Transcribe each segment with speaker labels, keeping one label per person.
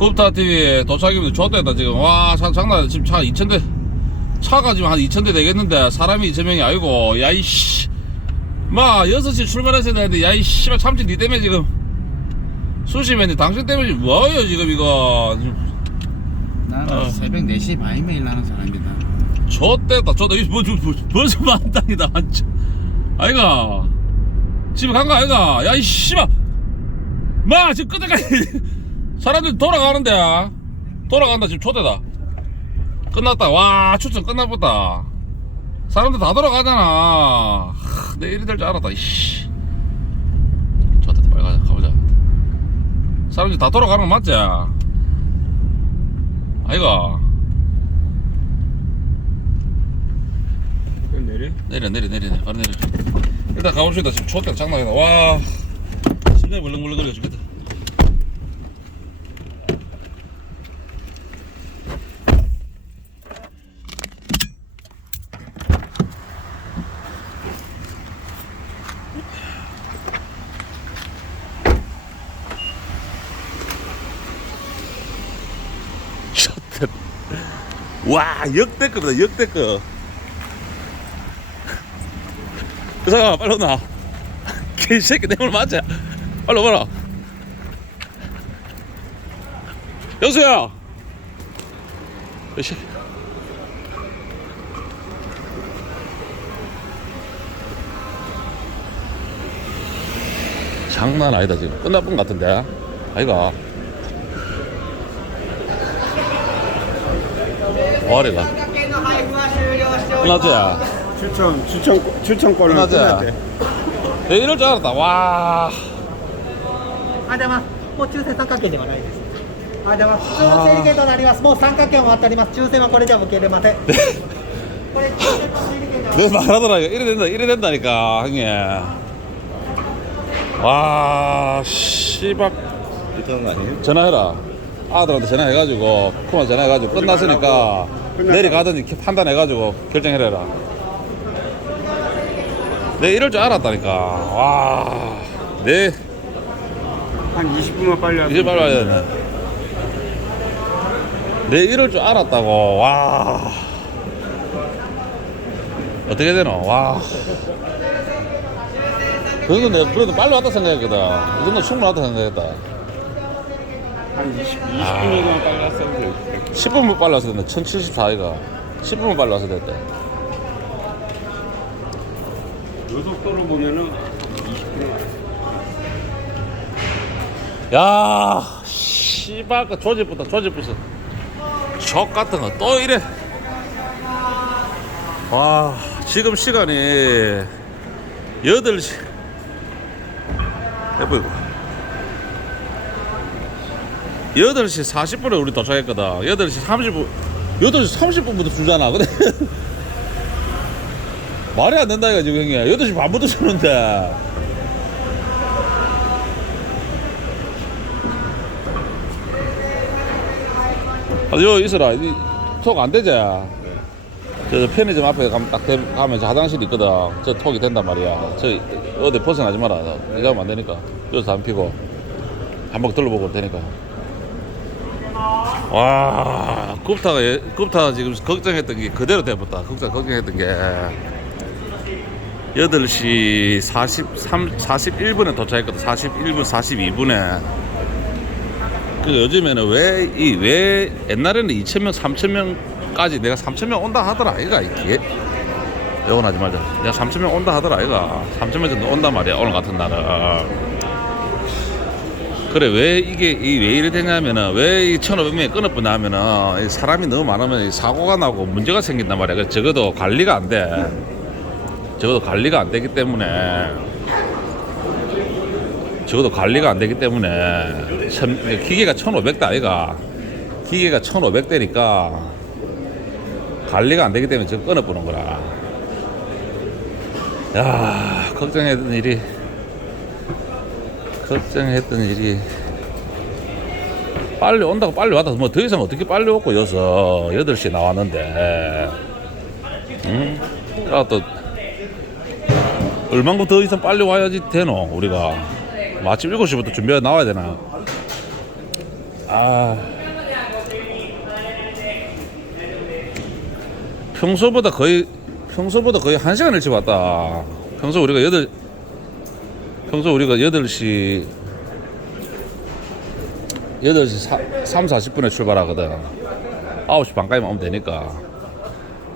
Speaker 1: 굽타 TV 도착이면 좋됐다 지금. 와 차, 장난 아니야 지금 차 2,000대 차가 지금 한 2,000대 되겠는데 사람이 2,000명이 아니고. 야이씨. 마 6시 출발했어야 되는데 야이씨 참지 니 때문에 지금. 수시맨이 당신 때문에 뭐예요 지금 이거?
Speaker 2: 나는
Speaker 1: 어.
Speaker 2: 새벽 4시 반에 매일 나는 사람이다.
Speaker 1: 좆됐다 좆됐다. 이거 뭐, 뭐, 벌써 만땅이다 아이가. 집에 간거 아이가? 야이 씨발. 마 지금 끝에까지 사람들 돌아가는데 돌아간다 지금 초대다. 끝났다. 와 출전 끝나보다. 사람들 다 돌아가잖아. 하, 내일이 될 줄 알았다 이씨. 초대다 빨리 가자 가보자. 사람들 다 돌아가는 거 맞지? 아이가
Speaker 3: 내려?
Speaker 1: 내려 내려 내려. 바로 내려 일단 가봅시다. 지금 초대 장난 아니다. 와. 심장이 벌렁벌렁거려 죽겠다 초대 와 역대급이다 역대급. 의사가 빨리 오나? 개새끼 내말 맞아? 빨리 오라. 영수야! 이 장난 아니다 지금. 끝나본 것 같은데? 아이가 뭐하래가 끝났지
Speaker 3: 추천 추천 추천권을
Speaker 1: 끝나지?
Speaker 3: 끝났대.
Speaker 1: 내 이럴 줄 알았다 와
Speaker 4: ありがとうございます。もう抽選参加券ではないです。ありがとうございます。普通の整理券となります。もう参加券を当たります。抽選はこれじゃ受けれません。これ抽選と整理券では
Speaker 1: 내 말하더라 이거 이래 된다 이래 된다니까 형님 와 씨발
Speaker 3: 이상한 거 아니에요?
Speaker 1: 전화해라 아들한테 전화해가지고 그만 전화해가지고 끝났으니까
Speaker 3: 끝났다.
Speaker 1: 내일가든지 판단해가지고 결정해라. 내 이럴 줄 알았다니까. 와 내
Speaker 3: 한 20분만 빨리
Speaker 1: 이제 빨리 와야 되네 내 이럴 줄 알았다고. 와. 어떻게 되노? 와. 그래도 내가 그래도 빨리 왔다 생각했거든. 이 정도 충분히 왔다 생각했다
Speaker 3: 한 20, 20분이면 빨리 왔어도 돼.
Speaker 1: 10분만 빨리 왔어 됐네 1074이가 10분만 빨리 왔어 됐대
Speaker 3: 요 속도로 보면은 20분.
Speaker 1: 야 씨발 그 조집부터 조집부터 적 같은 거 또 이래. 와 지금 시간이 8시. 해보이고 8시 40분에 우리 도착했거든 8시 30분 8시 30분부터 주잖아 근데 말이 안 된다 이거 지금 형님 8시 반부터 주는데 아, 여기 있어라. 톡안 되지? 저 편의점 앞에 가면 딱 대- 가면 저 화장실 있거든. 저 톡이 된단 말이야. 저 어디 벗어나지 마라. 이거 하면 안 되니까. 여기서 안 피고. 한 바퀴 둘러보고 올 테니까. 와, 굽타가, 예- 굽타가 지금 걱정했던 게 그대로 돼버렸다. 굽타 걱정했던 게. 8시 43, 41분에 도착했거든. 41분, 42분에. 그 요즘에는 왜 이 왜 옛날에는 2,000명, 3,000명까지 내가 3,000명 온다 하더라 아이가 이게 영원 하지 말자. 내가 3,000명 온다 하더라 아이가 3,000명 정도 온단 말이야 오늘 같은 날은. 그래 왜 이게 이 왜 이래 되냐면은 왜 이 1,500명이 끊어버냐 하면은 이 사람이 너무 많으면 이 사고가 나고 문제가 생긴단 말이야. 그래서 적어도 관리가 안 돼. 적어도 관리가 안 되기 때문에. 적어도 관리가 안 되기 때문에. 천, 기계가 1500대 아이가. 기계가 1500대니까 관리가 안 되기 때문에 지금 끊어보는 거라. 야 걱정했던 일이 걱정했던 일이 빨리 온다고 빨리 왔다 뭐 더 이상 어떻게 빨리 오고 여서 8시에 나왔는데 응? 야또 얼만큼 더 이상 빨리 와야지 되노 우리가 뭐 아침 7시부터 준비해 나와야 되나 아 평소보다 거의 평소보다 거의 한 시간 일찍 왔다. 평소 우리가 여덟 평소 우리가 여덟 시 여덟 시 3, 40분에 출발하거든. 9시 반까지만 오면 되니까.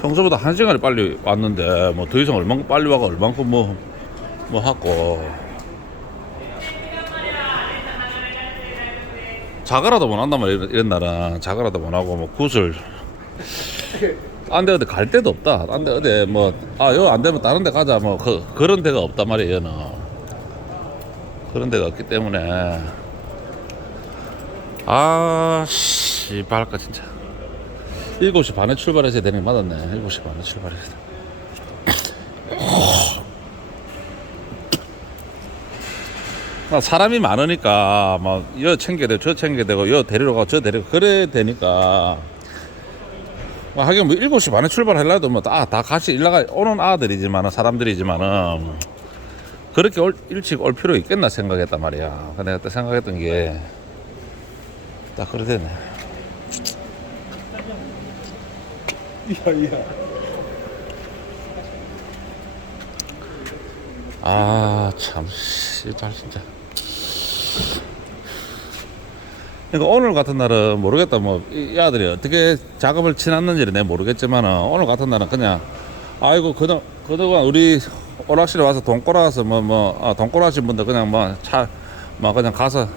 Speaker 1: 평소보다 한 시간이 빨리 왔는데 뭐 더 이상 얼만큼 빨리 와가 얼만큼 뭐 뭐 하고. 자가라도 못 한단 말이야 이런, 날은 자가라도 못 하고 뭐 굿을 딴데 어디 갈 데도 없다. 딴 데 어디 뭐아 여기 안 되면 다른 데 가자. 뭐 그, 그런 데가 없단 말이야 얘는 그런 데가 없기 때문에. 아 씨발까 진짜. 7시 반에 출발해서 되는 게 맞았네. 7시 반에 출발해서. 막 사람이 많으니까 막 여 챙겨야 되고 저 챙겨야 되고 여 데리러 가고 저 데리러 그래 되니까. 뭐 하긴 뭐 7시 반에 출발하려도 뭐다 다 같이 일나가 오는 아들이지만은 사람들이지만은 그렇게 올- 일찍 올 필요 있겠나 생각했단 말이야. 근데 그때 생각했던 게 딱 그래 되네. 아참 씨발 진짜. 그러니까 오늘 같은 날은 모르겠다. 뭐 이 아들이 어떻게 작업을 치놨는지는 내가 모르겠지만은 오늘 같은 날은 그냥 아이고 그동 그동안 우리 오락실에 와서 돈 꼬라서 뭐뭐 아, 돈 꼬라신 분들 그냥 뭐차뭐 그냥 가서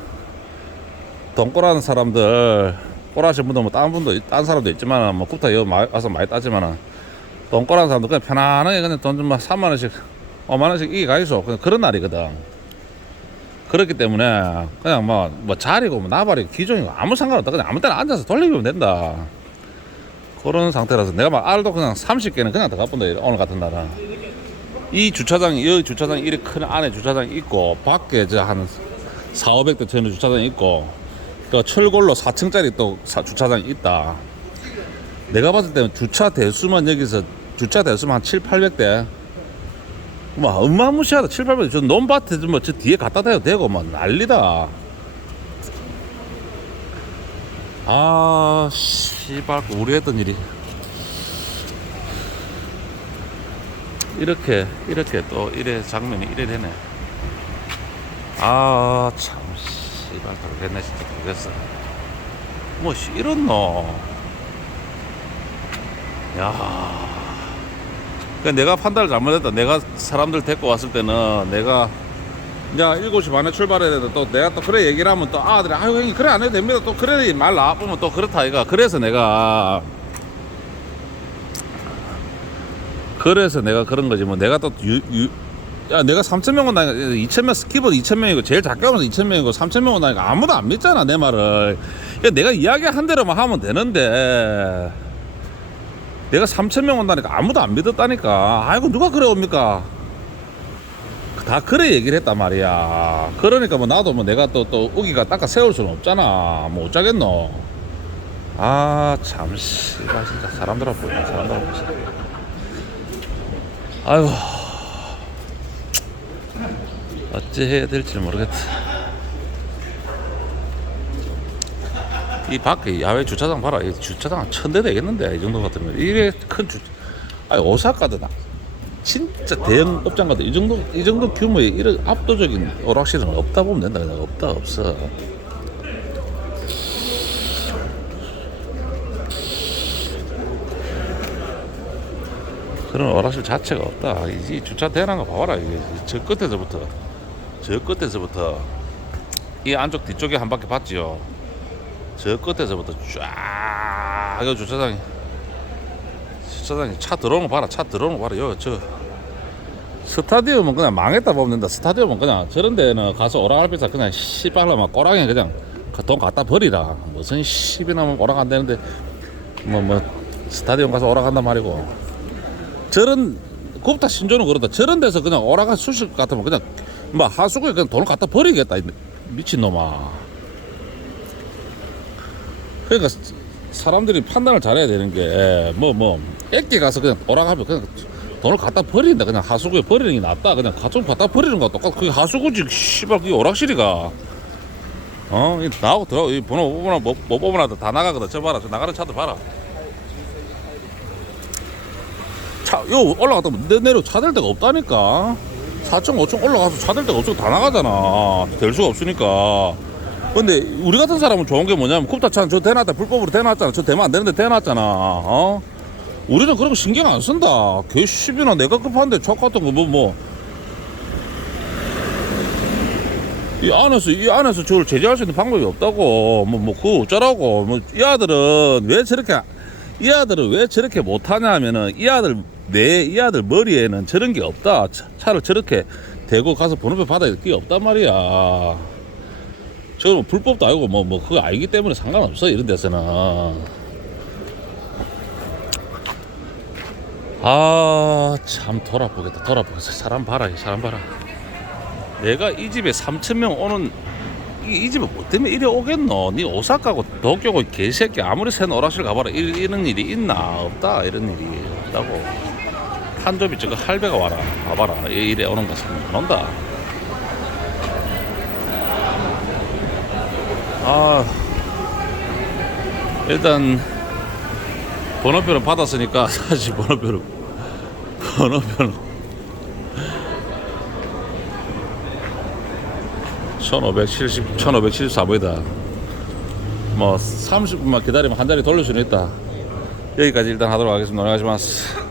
Speaker 1: 돈 꼬라는 사람들 꼬라신 분들 뭐 다른 분도 있- 다른 사람도 있지만은 뭐 굽타 여기 마- 와서 많이 따지만은 돈 꼬라는 사람들 그냥 편안하게 그냥 돈 좀 막 3만 원씩 5만 원씩 이게 가있어 그냥 그런 날이거든. 그렇기 때문에 그냥 뭐, 뭐 자리고 뭐 나발이고 기종이고 아무 상관없다. 그냥 아무 때나 앉아서 돌리면 된다. 그런 상태라서 내가 막 알도 그냥 30개는 그냥 더 가본다 오늘 같은 날은 이 주차장이 여기 주차장이 이렇게 큰 안에 주차장이 있고 밖에 저한 4, 500대 되는 주차장이 있고 그 철골로 4층짜리 또 사- 주차장이 있다 내가 봤을 때는 주차 대수만 여기서 주차 대수만 한 7, 800대 뭐 어마무시하다 7, 800. 저 논밭에 뭐저 뒤에 갖다 대도 되고 뭐 난리다. 아 씨발 우리 했던 일이 이렇게 이렇게 또 이래 장면이 이래 되네. 아참 씨발 모르겠네 진짜 모르겠어. 뭐 씨, 이렇노. 야. 그 내가 판단을 잘못했다. 내가 사람들 데리고 왔을 때는 내가 야 7시 반에 출발해야 되는데 또 내가 또 그래 얘기를 하면 또 아들이 아유 형님 그래 안 해도 됩니다. 또 그래 말 나와보면 또 그렇다 이가 그래서 내가 그래서 내가 그런 거지 뭐 내가 또 유, 유, 야 내가 3천 명 온다니까 2천 명 스키보드 2천 명이고 제일 작게 오면 2천 명이고 3천 명 온다니까 아무도 안 믿잖아 내 말을 야, 내가 이야기한 대로만 하면 되는데 내가 3천 명 온다니까 아무도 안 믿었다니까. 아이고 누가 그래 옵니까? 다 그래 얘기를 했단 말이야. 그러니까 뭐 나도 뭐 내가 또 또 우기가 닦아 세울 수는 없잖아. 뭐 어쩌겠노. 아참 씨발 진짜 사람들 앞 보이네 사람들 앞 보이네. 아이고 어찌 해야 될지 모르겠다. 이 밖에 야외 주차장 봐라. 이 주차장 한천대 되겠는데 이 정도 같으면 이게 큰 주. 아니 오사카도 나 진짜 대형 업장 같은 이 정도 이 정도 규모의 이런 압도적인 오락실은 없다 보면 된다. 그냥 없다 없어. 그런 오락실 자체가 없다. 이, 이 주차 대단한 거 봐봐라. 이게 저 끝에서부터 저 끝에서부터 이 안쪽 뒤쪽에 한 바퀴 봤지요. 저 끝에서부터 쫙 여기 주차장이 주차장에 차 들어오는 거 봐라 차 들어오는 거 봐라 여기 저 스타디움은 그냥 망했다 보면 된다 스타디움은 그냥 저런 데는 가서 오락할비사 그냥 씨발로 막 꼬랑에 그냥 그돈 갖다 버리라 무슨 씨비나 뭐 오락 안 되는데 뭐뭐 스타디움 가서 오락한단 말이고 저런 굽다 신조는 그렇다. 저런 데서 그냥 오락한 수식 같으면 그냥 뭐 하수구에 그냥 돈을 갖다 버리겠다 이 미친놈아. 그러니까 사람들이 판단을 잘해야 되는 게 뭐뭐 애기 가서 그냥 오락하면 그냥 돈을 갖다 버린다. 그냥 하수구에 버리는 게 낫다. 그냥 가좀 갖다 버리는 거 똑같 그게 하수구지 씨발 그게 오락실이가. 어, 이 나하고 들어, 이 번호 못 뽑으나, 못, 못 뽑으나 다 나가거든. 저 봐라, 저 나가는 차들 봐라. 차, 요 올라갔다 내 내려 차댈 데가 없다니까. 4층, 5층 올라가서 차댈 데가 없어 다 나가잖아. 될 수가 없으니까. 근데 우리 같은 사람은 좋은 게 뭐냐면 쿱타차는 저 대놨다 불법으로 대놨잖아. 저 대면 안 되는데 대놨잖아. 어? 우리는 그런 거 신경 안 쓴다. 개 시비나 내가 급한데 촉 같은 거 뭐 뭐. 이 안에서 이 안에서 저걸 제재할 수 있는 방법이 없다고 뭐 뭐 그거 어쩌라고 뭐 이 아들은 왜 저렇게 이 아들은 왜 저렇게 못하냐 하면은 이 아들 내 이 아들 머리에는 저런 게 없다. 차, 차를 저렇게 대고 가서 번호표 받아야 될 게 없단 말이야. 저는 뭐 불법도 아니고 뭐 뭐 그거 알기 때문에 상관없어 이런 데서는. 아 참 돌아보겠다 돌아보겠다 사람 봐라 이 사람 봐라. 내가 이 집에 3천 명 오는 이, 이 집에 뭐 때문에 이래 오겠노? 니 오사카고 도쿄고 개새끼 아무리 센 오락실 가봐라. 이, 이런 일이 있나? 없다 이런 일이. 없다고 한점이 저거 할배가 와라 봐봐라 이- 이래 오는 것은 안 온다 아 일단 번호표는 받았으니까 사실 번호표는 번호표는 1570, 1574보이다. 뭐 30분만 기다리면 한 자리 돌릴 수는 있다. 여기까지 일단 하도록 하겠습니다. 가시마스.